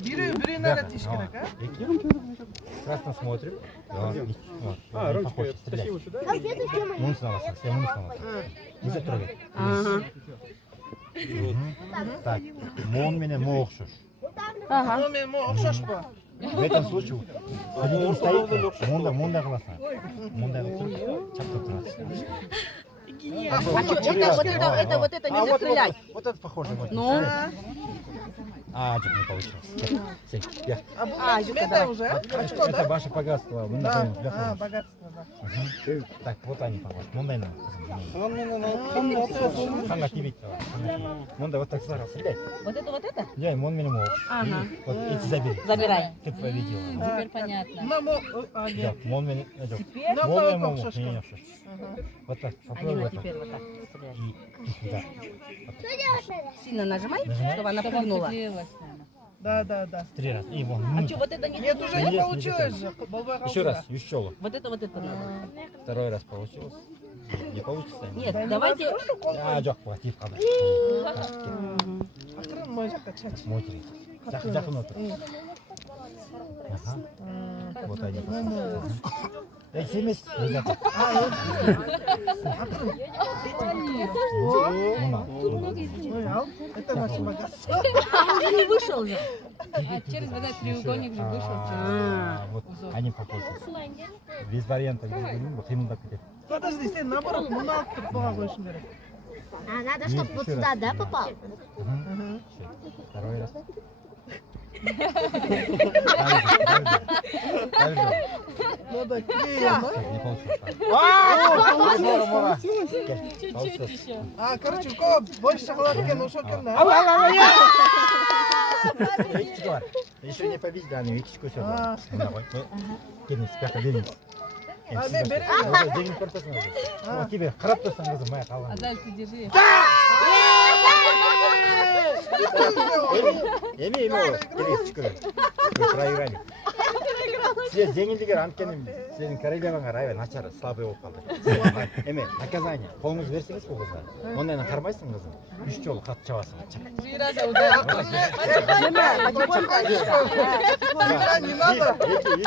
Бери надо тишь керек, а? Красно смотрим. Ромочка, тащи его сюда. Мун сналасың, сен мун сналасың. Изе тұрып. Так, мон менен мо окшош. Ну, мен окшош па? В этом случае один стоит, монда кыласың. Монда кылып, чапкап турасың. Вот это нельзя стрелять. Вот это похоже. Ну? Жок, не получилось. Я. Это уже, а? Что, Это да? ваше богатство. Мы Да, напомним, богатство, да. Так, вот они похожи. Монда не Ага. Ханга тибит. Монда вот так сразу стреляй. Вот это? Я мон менен мо. Ага. Вот эти забери. Забирай. Ты победил. Теперь понятно. Да, мон менен. Ну, Мон менен мо. окшош. Не окшош. Вот так. А Попробуй не вот так. теперь вот так стрелять. Да. Сильно нажимай, Нажимай. чтобы она прыгнула. Да. 3 раза. И вон. А что, вот это не Нет, уже не Нет, получилось не же. Болбай Еще раз, еще. Вот это надо. Второй раз получилось. Не получится? Нет, давайте. Жок, платив калды. Акырын мой жаққа чач. Мотри. Жақын отыр. Ага. Вот они. Эй, семес. Ой, ал. Это наше богатство. Он не вышел же. Через вот этот треугольник же вышел. Вот они похожи. Без вариантов. Қимылдап кетеді. Подожди, сен наоборот, мұны алып тұрып бұға қойшың керек. Надо, чтобы вот сюда, да, попал? Второй раз. Ну да, клеем, Не получилось. Чуть-чуть еще. короче, у кого больше шоколад екен, ошол екен да? Екінші бар. Еще не победили, аны екінші көседі. Мына ғой. Келіңіз, бияққа беріңіз. мен беремін. Жеңіп көрпесін. Тебе қарап тұрсаң қызым, мая қалған. Азаль, ты держи. Эми, келесі шүкір. Проиграли. Сіздер жеңілдігер анткені сіздің королеваңа райы начар, слабый болып қалды. Эме, наказание. Қолыңыз берсеңіз бұл қызға. Ондайынан қармайсың қызым. 3 жолы қатты чабасың. 3 раза удар. Не надо.